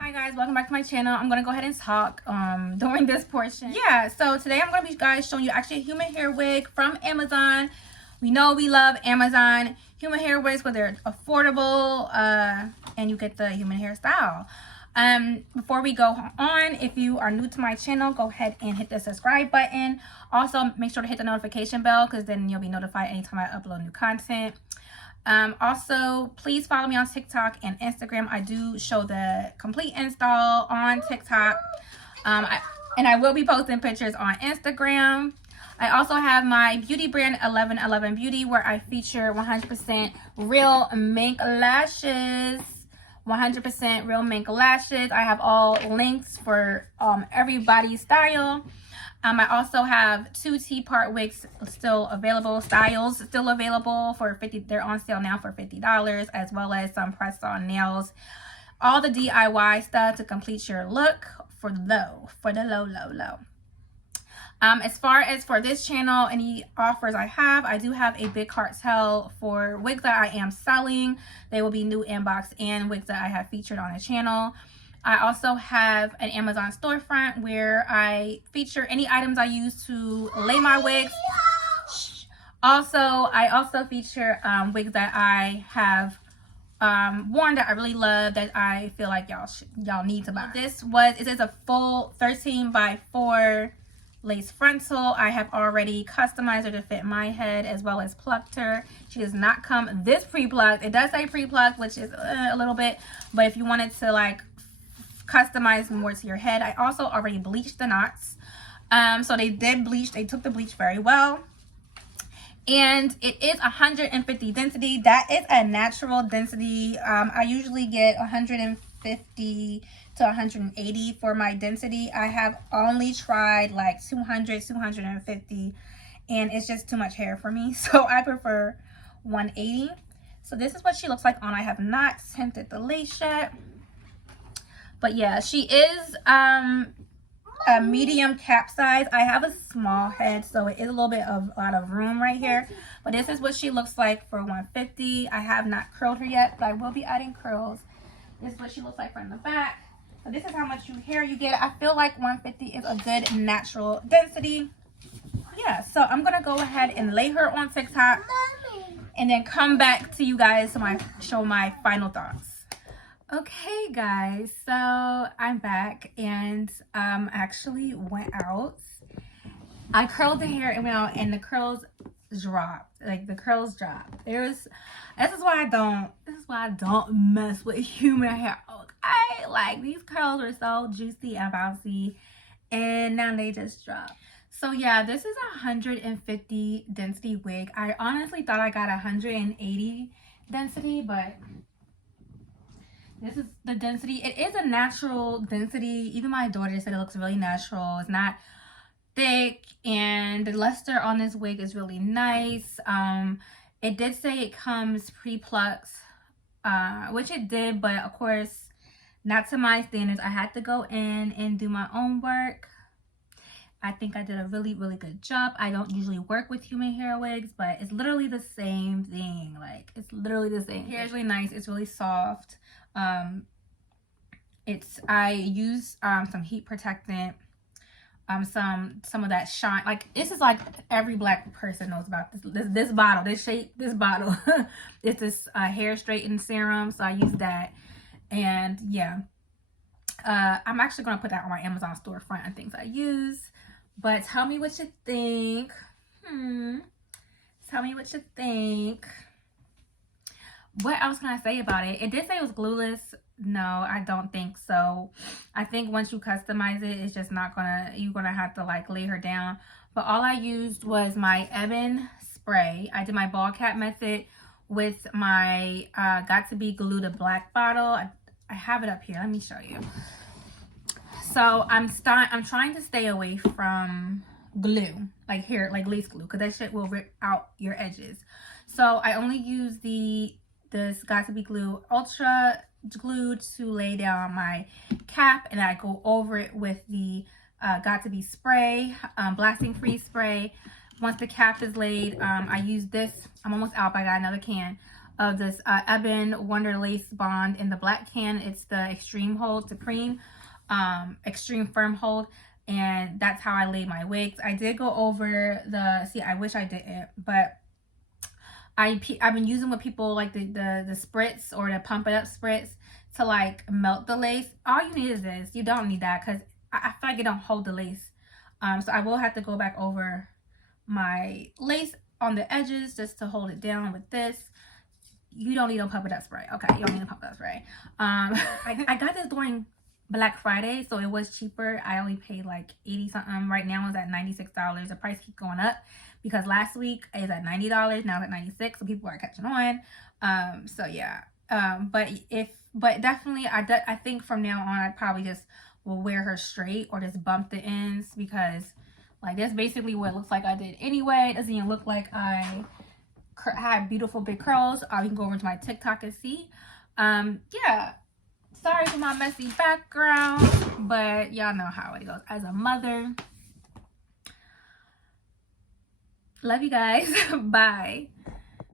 Hi guys, welcome back to my channel. I'm gonna go ahead and talk during this portion. Yeah, so today I'm gonna be guys showing you actually a human hair wig from Amazon. We know we love Amazon human hair wigs where they're affordable and you get the human hairstyle. Before we go on, if you are new to my channel, go ahead and hit the subscribe button. Also make sure to hit the notification bell because then you'll be notified anytime I upload new content. Also, please follow me on TikTok and Instagram. I do show the complete install on TikTok. And I will be posting pictures on Instagram. I also have my beauty brand 1111 Beauty where I feature 100% real mink lashes. 100% real mink lashes. I have all links for everybody's style. I also have 2 T-part wigs still available, styles still available for $50. They're on sale now for $50, as well as some press-on nails. All the DIY stuff to complete your look for the low. As far as for this channel, any offers I do have a big cartel for wigs that I am selling. They will be new inbox and wigs that I have featured on the channel. I also have an Amazon storefront where I feature any items I use to lay my wigs. I also feature wigs that I have worn that I really love that I feel like y'all need to buy. It is a full 13 by 4 lace frontal. I have already customized her to fit my head as well as plucked her. She does not come this pre-plucked. It does say pre-plucked, which is a little bit, but if you wanted to like customize more to your head, I also already bleached the knots. So they did bleach. They took the bleach very well. And it is 150 density. That is a natural density. I usually get 150 to 180 for my density. I have only tried like 200, 250, and it's just too much hair for me. So I prefer 180. So this is what she looks like on. I have not tinted the lace yet. But yeah, she is a medium cap size. I have a small head, so it is a lot of room right here. But this is what she looks like for 150. I have not curled her yet, but I will be adding curls. This is what she looks like from the back. So this is how much hair you get. I feel like 150 is a good natural density. Yeah, so I'm gonna go ahead and lay her on TikTok and then come back to you guys to show my final thoughts. Okay guys, so I'm back and actually went out. I curled the hair and went out and the curls dropped. Like the curls dropped. This is why I don't mess with human hair. Okay, like these curls are so juicy and bouncy and now they just dropped. So yeah, this is 150 density wig. I honestly thought I got 180 density, but this is the density. It is a natural density. Even my daughter said it looks really natural. It's not thick, and the luster on this wig is really nice. It did say it comes pre-plucked, which it did, but of course, not to my standards. I had to go in and do my own work. I think I did a really, really good job. I don't usually work with human hair wigs, but it's literally the same thing. Like, it's literally the same. Hair is really nice. It's really soft. I use some heat protectant, some of that shine. Like, this is like every black person knows about this bottle, this bottle. It's this hair straightening serum, so I use that. And yeah, I'm actually gonna put that on my Amazon storefront and things I use. But tell me what you think. Tell me what you think. What else can I say about it? It did say it was glueless. No, I don't think so. I think once you customize it, it's just not you're gonna have to like lay her down. But all I used was my Ebon spray. I did my ball cap method with my Got To Be Glued black bottle. I have it up here. Let me show you. So I'm trying to stay away from glue, like lace glue, because that shit will rip out your edges. So I only use this Got To Be Glue Ultra Glue to lay down my cap, and I go over it with the Got To Be spray, blasting free spray. Once the cap is laid, I use this. I'm almost out, but I got another can of this Ebon Wonder Lace Bond in the black can. It's the Extreme Hold Supreme, Extreme Firm Hold. And that's how I laid my wigs. I did go over the, see, I wish I didn't, but I've been using what people like the spritz or the pump it up spritz to like melt the lace. All you need is this. You don't need that because I feel like it don't hold the lace. So I will have to go back over my lace on the edges just to hold it down with this. You don't need no pump it up spray. Okay, you don't need a pump it up spray. I got this during Black Friday, so it was cheaper. I only paid like 80 something. Right now it's at $96. The price keeps going up because last week it was at $90, now it's at 96, so people are catching on. So yeah. But definitely I think from now on I probably just will wear her straight or just bump the ends, because like that's basically what it looks like I did anyway. It doesn't even look like I had beautiful big curls. You can go over to my TikTok and see. Yeah, sorry for my messy background, but y'all know how it goes as a mother. Love you guys. Bye.